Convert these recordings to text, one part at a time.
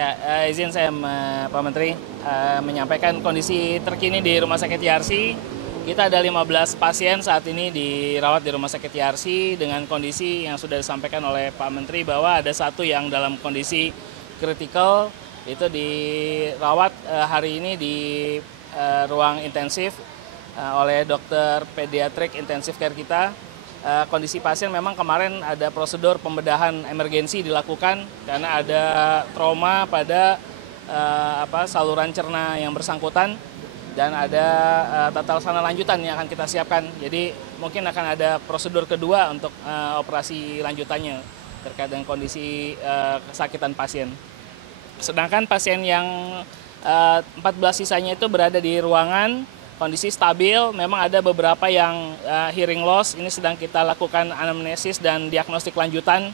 Ya, izin saya Pak Menteri menyampaikan kondisi terkini di Rumah Sakit Yarsi. Kita ada 15 pasien saat ini dirawat di Rumah Sakit Yarsi dengan kondisi yang sudah disampaikan oleh Pak Menteri bahwa ada satu yang dalam kondisi kritikal, itu dirawat hari ini di ruang intensif oleh dokter pediatrik intensif care kita. Kondisi pasien memang kemarin ada prosedur pembedahan emergensi dilakukan karena ada trauma pada saluran cerna yang bersangkutan dan ada tata laksana lanjutan yang akan kita siapkan. Jadi mungkin akan ada prosedur kedua untuk operasi lanjutannya terkait dengan kondisi kesakitan pasien. Sedangkan pasien yang 14 sisanya itu berada di ruangan, kondisi stabil, memang ada beberapa yang hearing loss, ini sedang kita lakukan anamnesis dan diagnostik lanjutan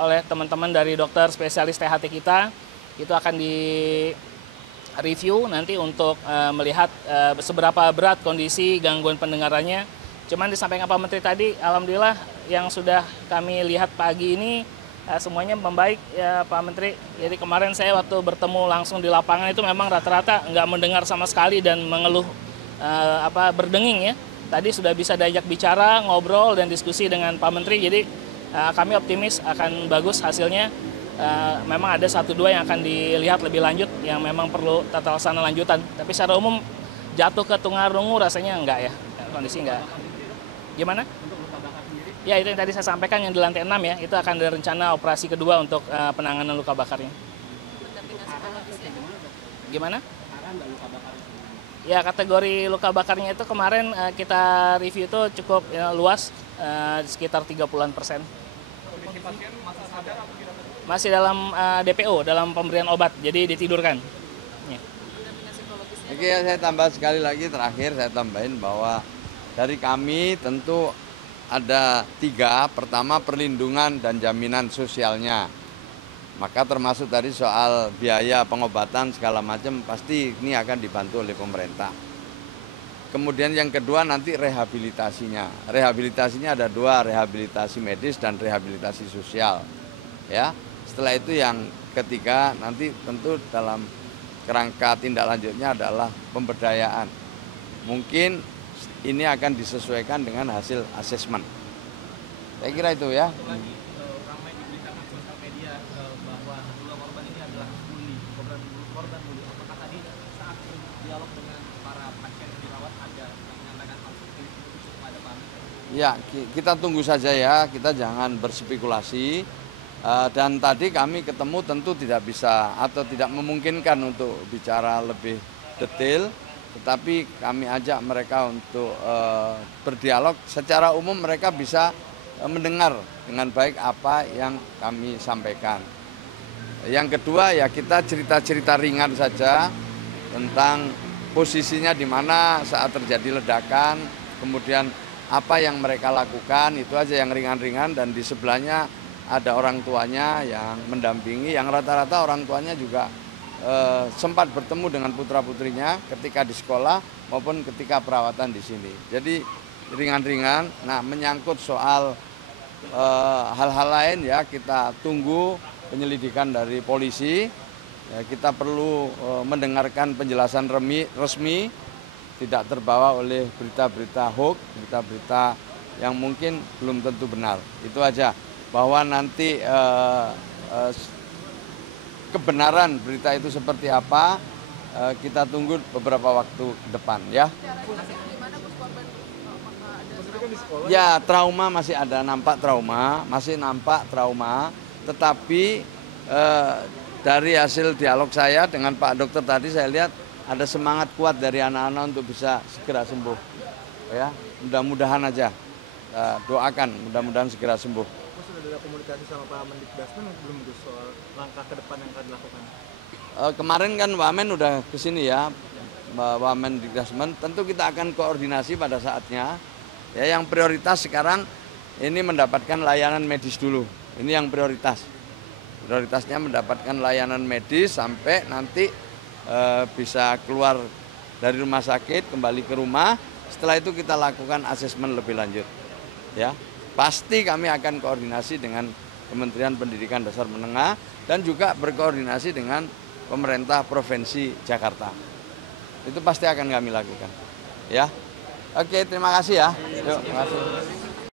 oleh teman-teman dari dokter spesialis THT kita. Itu akan di-review nanti untuk melihat seberapa berat kondisi gangguan pendengarannya. Cuman disampaikan Pak Menteri tadi, alhamdulillah yang sudah kami lihat pagi ini semuanya membaik ya Pak Menteri. Jadi kemarin saya waktu bertemu langsung di lapangan itu memang rata-rata nggak mendengar sama sekali dan mengeluh berdenging ya. Tadi sudah bisa diajak bicara, ngobrol dan diskusi dengan Pak Menteri. Jadi kami optimis akan bagus hasilnya. Memang ada 1-2 yang akan dilihat lebih lanjut yang memang perlu tata laksana lanjutan. Tapi secara umum jatuh ke tunarungu rasanya enggak ya, kondisi enggak. Gimana? Ya itu yang tadi saya sampaikan yang di lantai 6 ya, itu akan ada rencana operasi kedua untuk penanganan luka bakarnya. Gimana? Ya kategori luka bakarnya itu kemarin kita review itu cukup luas, sekitar 30%. Kondisi pasien masih sadar atau tidak? Masih dalam DPO, dalam pemberian obat, jadi ditidurkan. Ya. Oke, saya tambah sekali lagi terakhir saya tambahin bahwa dari kami tentu ada 3, pertama perlindungan dan jaminan sosialnya. Maka termasuk tadi soal biaya pengobatan segala macam pasti ini akan dibantu oleh pemerintah. Kemudian yang kedua nanti rehabilitasinya. Rehabilitasinya ada 2, rehabilitasi medis dan rehabilitasi sosial. Ya, setelah itu yang ketiga nanti tentu dalam kerangka tindak lanjutnya adalah pemberdayaan. Mungkin ini akan disesuaikan dengan hasil asesmen. Saya kira itu ya. Ramai diberitakan sosial media bahwa 2 korban ini adalah korban bully. Apakah tadi saat dialog dengan para pasien yang dirawat ada yang menyampaikan hal seperti itu kepada Pak Menteri? Ya, kita tunggu saja ya, kita jangan berspekulasi. Dan tadi kami ketemu tentu tidak bisa atau tidak memungkinkan untuk bicara lebih detail, tetapi kami ajak mereka untuk berdialog. Secara umum mereka bisa mendengar dengan baik apa yang kami sampaikan. Yang kedua ya kita cerita-cerita ringan saja tentang posisinya di mana saat terjadi ledakan, kemudian apa yang mereka lakukan, itu aja yang ringan-ringan, dan di sebelahnya ada orang tuanya yang mendampingi, yang rata-rata orang tuanya juga sempat bertemu dengan putra-putrinya ketika di sekolah maupun ketika perawatan di sini. Jadi ringan-ringan. Nah, menyangkut soal hal-hal lain ya kita tunggu penyelidikan dari polisi. Ya, kita perlu mendengarkan penjelasan resmi, tidak terbawa oleh berita-berita hoax, berita-berita yang mungkin belum tentu benar. Itu aja. Bahwa nanti kebenaran berita itu seperti apa, kita tunggu beberapa waktu ke depan ya. Ya, trauma masih ada, masih nampak trauma, tetapi dari hasil dialog saya dengan Pak Dokter tadi saya lihat ada semangat kuat dari anak-anak untuk bisa segera sembuh. Ya, mudah-mudahan aja, doakan mudah-mudahan segera sembuh. Sudah ada komunikasi sama Pak Mendikbudrismen belum itu soal langkah ke depan yang akan dilakukan? Kemarin kan Wamen udah kesini ya, Wamen Dikdasmen. Tentu kita akan koordinasi pada saatnya. Ya, yang prioritas sekarang ini mendapatkan layanan medis dulu. Ini yang prioritas. Prioritasnya mendapatkan layanan medis sampai nanti bisa keluar dari rumah sakit kembali ke rumah. Setelah itu kita lakukan asesmen lebih lanjut. Ya. Pasti kami akan koordinasi dengan Kementerian Pendidikan Dasar Menengah dan juga berkoordinasi dengan pemerintah Provinsi Jakarta. Itu pasti akan kami lakukan. Ya. Oke, terima kasih ya. Yuk, terima kasih.